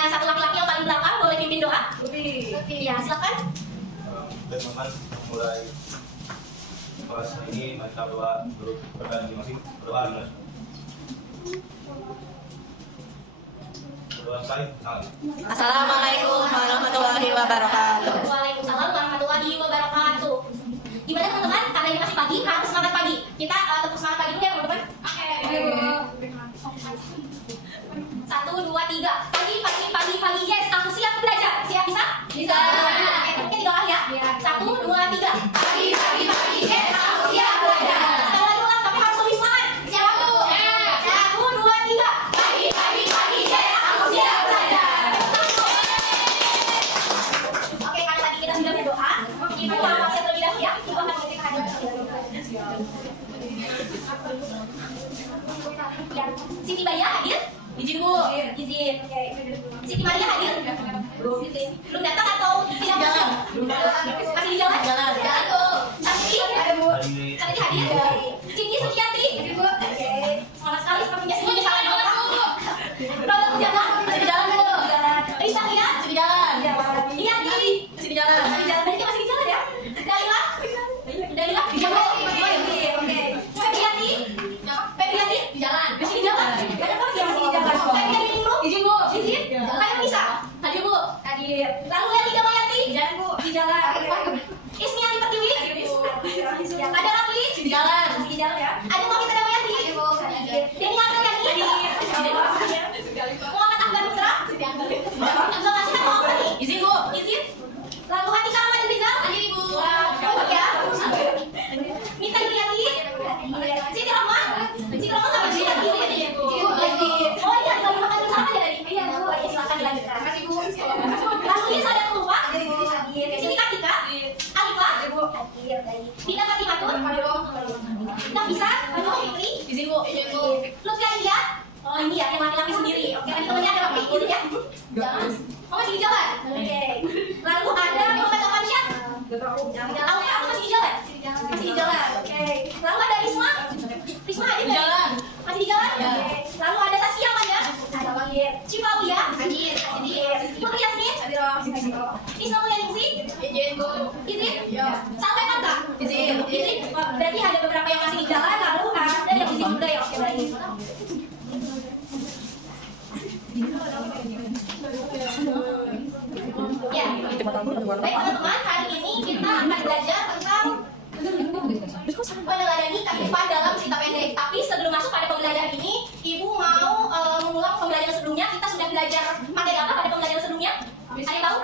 ada satu laki-laki yang paling belakang, boleh pimpin doa? Ya, silakan. Teman-teman mulai kelas ini kita berdoa berganti masing berdoa dulu. Berdoa sekali. Assalamualaikum warahmatullahi wabarakatuh. Waalaikumsalam warahmatullahi wabarakatuh. Gimana teman-teman? Karena ini masih pagi, harus semangat pagi. Kita tepuk semangat pagi dulu ya teman-teman. Oke. 1, 2, 3. Pagi. Yes, aku siap belajar. Siap bisa? Bisa. Oke, tepuknya 3 kali ya. 1, 2, 3. Pagi. Yes, aku siap belajar. Sekali lagi ulang, tapi harus lebih semangat. Siap? 1, 2, 3. Pagi. Yes, aku siap belajar. Oke, karena tadi kita sudah berdoa, Ibu mau siap terlebih dahulu ya. Ibu akan memberikan hadiah terlebih dahulu. Ya, Siti Baya hadir? Izin Bu. Izin. Oke. Siti Maria hadir? Belum datang atau tidak masuk? Masih di jalan? Jalan Bu. Santi? Ada Bu. Santi hadir? Cindy Suciati? Hadir Bu. Oke. Semangat sekali sepertinya Cindy sangat nolak. Roda Pujana? Masih di jalan Bu. Risa Lia? Masih di jalan. Iyati? Masih di jalan. Berarti masih di jalan ya? Dalila? Dalila? Di jalan. Oke. Febriati? Febriati? Di jalan. Masih di jalan? Ada apa lagi masih di jalan? Febriati dulu? Izin Bu. Izin? Kayu Nisa? Hadir Bu. Hadir. Lalu Leli Gamayati? Di jalan Bu. Di jalan. Ismiati Pertiwi? Ada Rafli? Di jalan. Masih di jalan ya? Ada Mami Tadamayati? Hadir Bu. Deni Andriani? Muhammad Akbar Putra? Abdul Nasir mau apa nih? Izin Bu. Izin? Lalu Hati Rahman Rizal? Hadir Ibu. Ya. Mita Yuliati? Siti Rahman? Siti Rahman sama Siti Izin? Oh iya, lagi makan bersama ya tadi? Iya Bu. Silakan dilanjutkan. Terima kasih Bu. Lalu Yes ada lupa? Siti Kartika? Alifa? Dina Fatimatur? Nafisa? Aduh, Fitri? Izin Bu. Lutfi India? Oh ini ya, yang laki-laki sendiri. Oke, tadi temannya ada Lutfi, izin ya? Jalan. Oh masih di jalan? Oke. Lalu ada Muhammad Afansyah? Alfa, masih di jalan? Masih di jalan, oke. Lalu ada Risma? Risma hadir nggak? Jalan. Masih di jalan? Oke. Lalu ada Saskia Manda? Ada Wahid. Cipa Uya? Hadir. Putri Yasmin? Hadir. Isma Mulyaningsi? Izin Bu. Izin? Sampai kata? Izin. Berarti ada beberapa yang masih di jalan, lalu ada yang izin juga ya? Oke, baik. Ya, baik teman-teman, hari ini kita akan belajar tentang meneladani kehidupan dalam cerita pendek. Tapi sebelum masuk pada pembelajaran ini, Ibu mau mengulang pembelajaran sebelumnya. Kita sudah belajar materi apa pada pembelajaran sebelumnya? Ada yang tahu?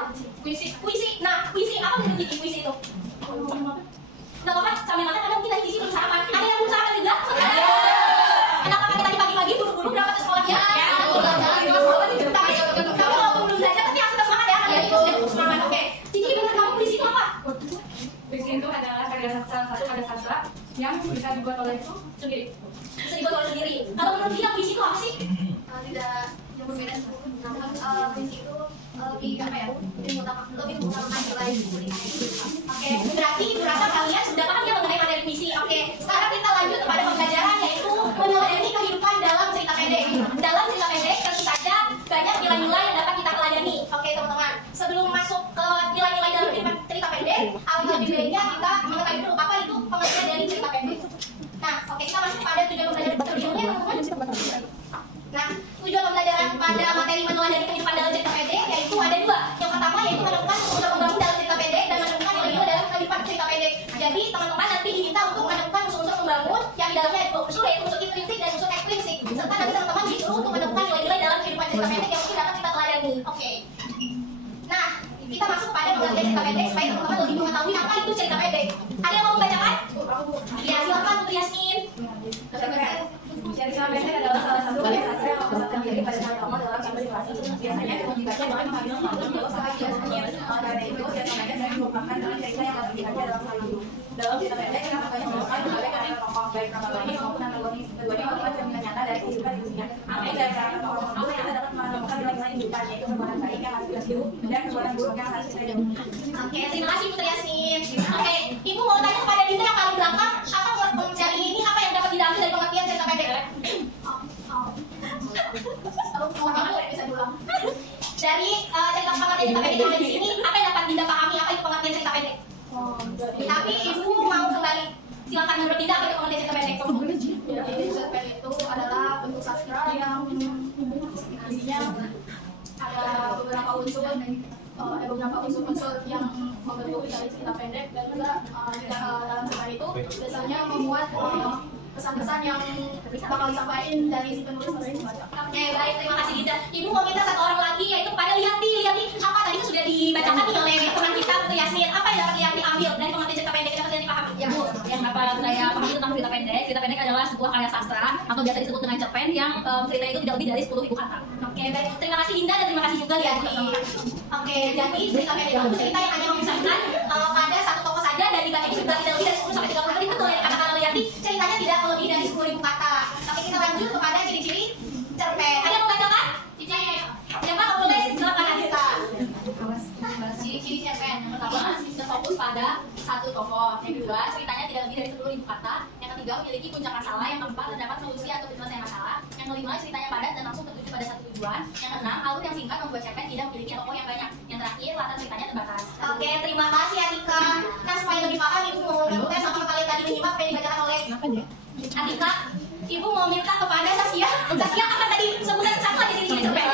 Puisi. Nah, puisi apa bentuk puisi itu? Nggak apa-apa, sambil makan ada mungkin lagi belum sarapan. Ada yang belum sarapan juga? Kenapa pakai tadi pagi-pagi buru-buru berangkat ke sekolahnya? Tapi walaupun belum belajar, tapi aku sudah semangat ya. Sudah semangat, oke. Jadi menurut kamu puisi itu apa? Puisi itu adalah salah satu karya sastra yang bisa dibuat oleh itu sendiri. Bisa dibuat oleh sendiri. Kalau menurut kita puisi itu apa sih? Tidak yang berbeda. Puisi itu lebih apa ya? Lebih mengutamakan nilai tulisan. Oke, berarti Ibu rasa kalian sudah paham ya mengenai materi puisi. Oke, sekarang kita lanjut kepada pembelajaran yaitu meneladani kehidupan dalam cerita pendek. Dalam cerita pendek tentu saja banyak nilai-nilai yang dapat kita teladani. Oke, teman-teman. Sebelum masuk ke nilai-nilai dalam cerita pendek, alangkah lebih baiknya kita mengetahui dulu apa itu pengertian dari cerita pendek. Nah, oke, kita masuk pada tujuan pembelajaran sebelumnya, teman-teman. Nah, tujuan pembelajaran pada materi meneladani kehidupan dalam cerita pendek yaitu ada 2. Yang pertama yaitu menemukan unsur pembangun dalam cerita pendek dan menemukan nilai-nilai dalam kehidupan cerita pendek. Jadi teman-teman nanti diminta untuk menemukan unsur-unsur pembangun yang di dalamnya ada 2 unsur yaitu unsur intrinsik dan unsur ekstrinsik. Serta nanti teman-teman disuruh untuk menemukan nilai-nilai dalam kehidupan cerita pendek yang mungkin dapat kita teladani. Oke. Nah, kita masuk pada pengertian cerita pendek supaya teman-teman lebih mengetahui apa itu cerita pendek. Ada yang mau membacakan? Ya, silakan Putri Yasmin. Cerita pendek adalah salah satu karya sastra yang memperlihatkan diri pada saat lama dalam civilisasi. Biasanya dengan dibaca dengan mengambil makna atau biasanya karena itu cerita pendek sering merupakan dalam cerita yang akan dibaca dalam hal itu. Dalam cerita pendek kita banyak menemukan berbagai karya tokoh baik protagonis maupun antagonis. Keduanya merupakan cerita nyata dari kehidupan itu sendiri. Namun dari karya tokoh tersebut kita dapat menemukan nilai-nilai kehidupan yaitu perbuatan baik yang harus kita tiru dan perbuatan buruk yang harus kita jauhi. Oke, terima kasih Putri Yasmin. Oke, Ibu mau tanya kepada Dinda yang paling belakang, apa menurut dari ini apa yang dapat diambil dari pengertian cerita pendek? Kalau mau bisa diulang. dari cerita pengertian cerita pendek yang ada di sini, apa yang dapat Dinda pahami? Apa itu pengertian cerita pendek? Tapi ibu mau kembali. Silakan menurut Dinda, apa itu pengertian cerita pendek? Jadi cerpen itu adalah bentuk sastra yang isinya ada beberapa unsur yang membentuk dari cerita pendek, dan juga dalam cerpen itu biasanya memuat pesan-pesan yang bakal disampaikan dari si penulis atau si pembaca. Oke, baik, terima kasih Dinda. Ibu mau minta satu orang lagi, yaitu pada lihat nih apa tadi itu sudah dibacakan nih oleh teman kita untuk Yasmin. Apa yang dapat lihat diambil dari pengertian cerita pendek yang dapat dipahami? Ya Bu, yang dapat saya pahami tentang cerita pendek. Cerita pendek adalah sebuah karya sastra atau biasa disebut dengan cerpen yang ceritanya itu tidak lebih dari 10.000 kata. Oke, baik. Terima kasih Dinda dan terima kasih juga Liati. Oke, jadi cerita pendek itu cerita yang hanya memisahkan pada satu tokoh saja dan dibaca juga tidak lebih dari 10 sampai 30 menit. Betul yang dikatakan oleh Liati, ceritanya tidak lebih dari 10.000 kata. Tapi kita lanjut kepada ciri-ciri cerpen. Ada yang mau bacakan? Siapa? Boleh, silakan Adita. Ciri cerpen yang pertama berfokus pada satu tokoh. Yang kedua, ceritanya tidak lebih dari 10.000 kata. Yang ketiga, memiliki puncak masalah. Yang keempat, terdapat solusi atau penyelesaian masalah. Yang kelima, ceritanya padat dan langsung tertuju pada satu tujuan. Yang keenam, alur yang singkat membuat cerpen tidak memiliki tokoh yang banyak. Yang terakhir, latar ceritanya terbatas. Oke, terima kasih Atika. Nah, supaya lebih paham, Ibu mau minta sama kalian tadi menyimak apa yang dibacakan oleh Atika. Ibu mau minta kepada Saskia. Saskia apa tadi sebutan satu aja ciri-ciri cerpen?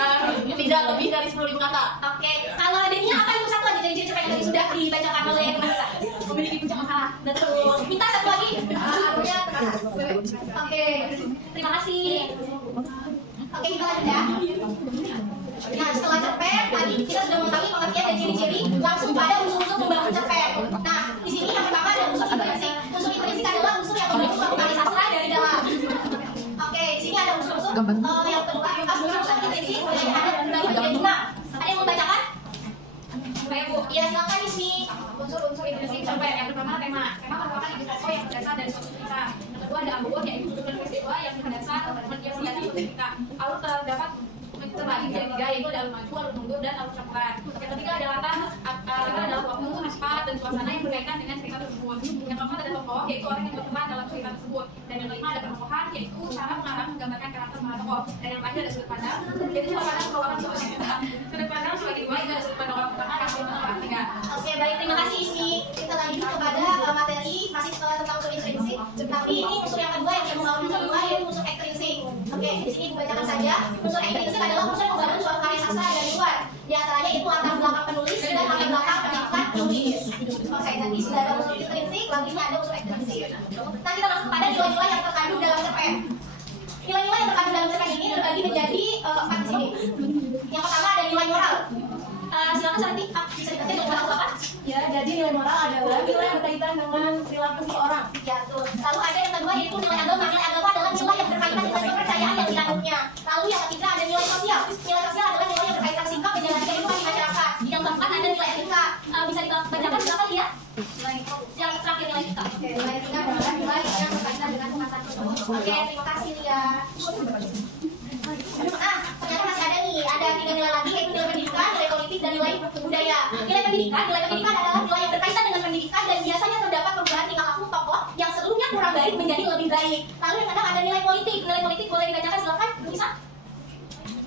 Tidak lebih dari 10.000 kata. Oke, kalau adanya apa itu satu aja ciri-ciri cerpen yang tadi sudah dibacakan oleh Mas? Memiliki puncak masalah. Betul. Minta satu lagi. Oke, terima kasih. Oke, kita lanjut ya. Nah, setelah cerpen, tadi kita sudah mengetahui pengertian dan ciri-ciri, langsung pada unsur-unsur pembangun cerpen. Nah, di sini yang pertama ada unsur intrinsik. Unsur intrinsik adalah unsur yang membangun suatu karya sastra dari dalam. Oke, di sini ada unsur-unsur yang kedua, unsur-unsur intrinsik ada dari bagian 6. Ada yang mau bacakan? Baik, Bu. Ya, silakan Ismi. Unsur-unsur intrinsik cerpen. Yang pertama tema. Tema merupakan ibu tokoh yang berdasar dari suatu cerita. Yang kedua ada alur, yaitu unsur peristiwa yang berdasar yang menjadi suatu cerita. Alur terdapat terbagi menjadi tiga, yaitu ada alur maju, alur mundur, dan alur campuran. Yang ketiga ada latar, adalah waktu, tempat, dan suasana yang berkaitan dengan cerita tersebut. Yang keempat ada tokoh, yaitu orang yang berperan dalam cerita tersebut. Dan yang kelima ada penokohan, yaitu cara mengarang menggambarkan karakter para tokoh. Dan yang terakhir ada sudut pandang, yaitu sudut pandang merupakan suatu cerita. Sudut pandang sebagai dua, itu ada sudut pandang orang pertama dan sudut pandang orang ketiga. Oke, baik, terima kasih Ismi. Kita lanjut kepada materi masih setelah tentang unsur intrinsik. Tapi ini unsur yang kedua yang membangun unsur kedua yaitu unsur ekstrinsik. Oke, di sini dibacakan saja. Unsur ekstrinsik adalah unsur yang membangun suatu karya sastra dari luar. Di antaranya itu latar belakang penulis dan latar belakang pendidikan penulis. Oke, tadi sudah ada unsur intrinsik, selanjutnya ada unsur ekstrinsik. Nah, kita langsung pada nilai-nilai yang terkandung dalam cerpen. Nilai-nilai yang terkandung dalam cerpen ini terbagi menjadi 4 di sini. Yang pertama ada nilai moral. Silakan Santi, bisa dibaca nilai moral apa? Ya, jadi nilai moral adalah nilai yang berkaitan dengan perilaku seseorang. Ya, tuh. Lalu ada yang kedua yaitu nilai agama. Nilai agama adalah nilai yang berkaitan dengan kepercayaan yang dianutnya. Lalu yang ketiga ada nilai sosial. Nilai sosial adalah nilai yang berkaitan sikap menjalani kehidupan di masyarakat. Yang keempat ada nilai etika. Bisa dibacakan silakan ya. Yang terakhir nilai etika. Oke, nilai etika adalah nilai yang berkaitan dengan kemasan tersebut. Oke, terima kasih Lia. Ternyata masih ada nih, ada 3 nilai lagi yaitu nilai pendidikan, nilai politik, dan nilai budaya. Nilai pendidikan adalah nilai yang berkaitan dengan pendidikan dan biasanya terdapat perubahan tingkah laku tokoh yang sebelumnya kurang baik menjadi lebih baik. Lalu yang kedua ada nilai politik. Nilai politik boleh dibacakan silakan, bisa?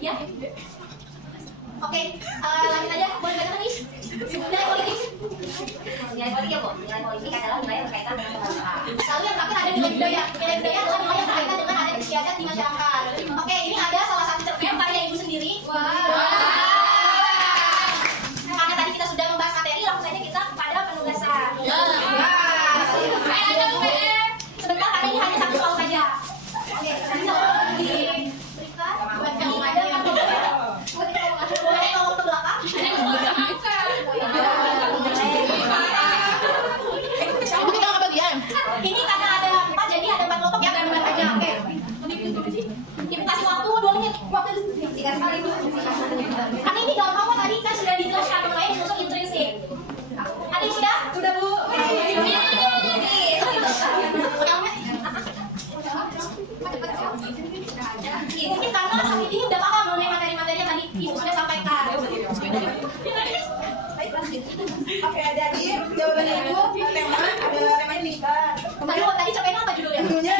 Ya. Oke, lanjut aja. Boleh dibacakan nih? Nilai politik. Nilai politik ya Bu. Nilai politik adalah nilai yang berkaitan dengan masalah. Lalu yang terakhir ada nilai budaya. Nilai budaya adalah nilai yang berkaitan dengan adat istiadat di masyarakat. Oke, ini ada salah satu cerpen karya Ibu sendiri. Karena tadi kita sudah membahas materi, langsung saja kita pada penugasan. Sebentar, karena ini hanya satu soal saja. Oke, nanti soal diberikan buat yang ada yang boleh ngomong ke belakang. Ini karena ada 4, jadi ada 4 kelompok ya, gambar aja. Oke. Ibu kasih waktu 2 menit. Waktu 3 kali. Karena ini dalam awal tadi kan sudah dijelaskan mengenai unsur intrinsik. Ada yang sudah? Sudah Bu. Mungkin karena sampai ini udah paham mengenai materi-materi yang tadi Ibu sudah sampaikan. Oke, jadi jawabannya itu tema ada temanya nikah. Tadi cerpennya apa judulnya? Judulnya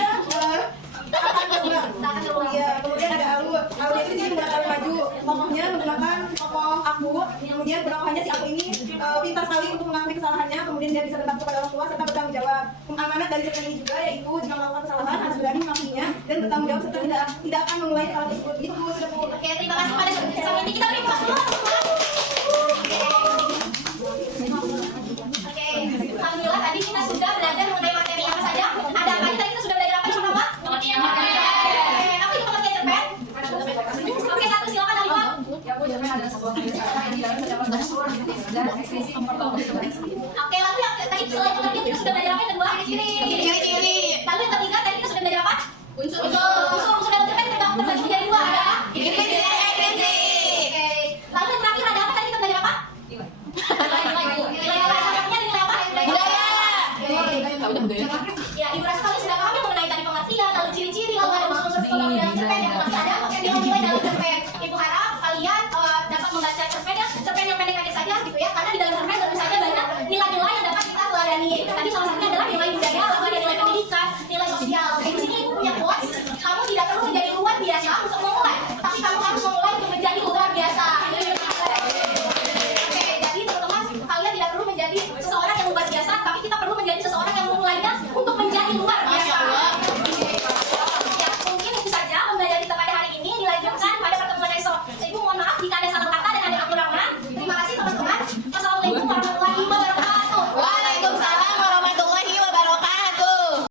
Tahan terbang. iya, kemudian ada alur. Alur itu sih menggunakan maju. Tokohnya menggunakan tokoh aku. Kemudian penawarannya si aku ini pintar sekali untuk mengakui kesalahannya, kemudian dia bisa bertanggung kepada orang tua serta bertanggung jawab. Amanat dari cerpen ini juga yaitu jika melakukan kesalahan harus berani mengakuinya dan bertanggung jawab serta tidak akan mengulangi hal tersebut. Itu sudah Bu. Oke, terima kasih pada cerpen ini. Kita beri tepuk dulu. Oke, alhamdulillah tadi kita sudah belajar mengenai materi apa saja. Ada apa aja tadi kita sudah belajar apa yang pertama? Pengertian materi. Apa itu pengertian cerpen? Oke, satu silakan Alifah. Ya Bu, cerpen adalah sebuah kebiasaan yang di dalam terdapat unsur dan ekspresi memperbaiki. Oke, lalu yang tadi selain pengertian kita sudah belajar apa yang kedua? Ciri-ciri. Lalu yang ketiga tadi kita sudah belajar apa? Unsur.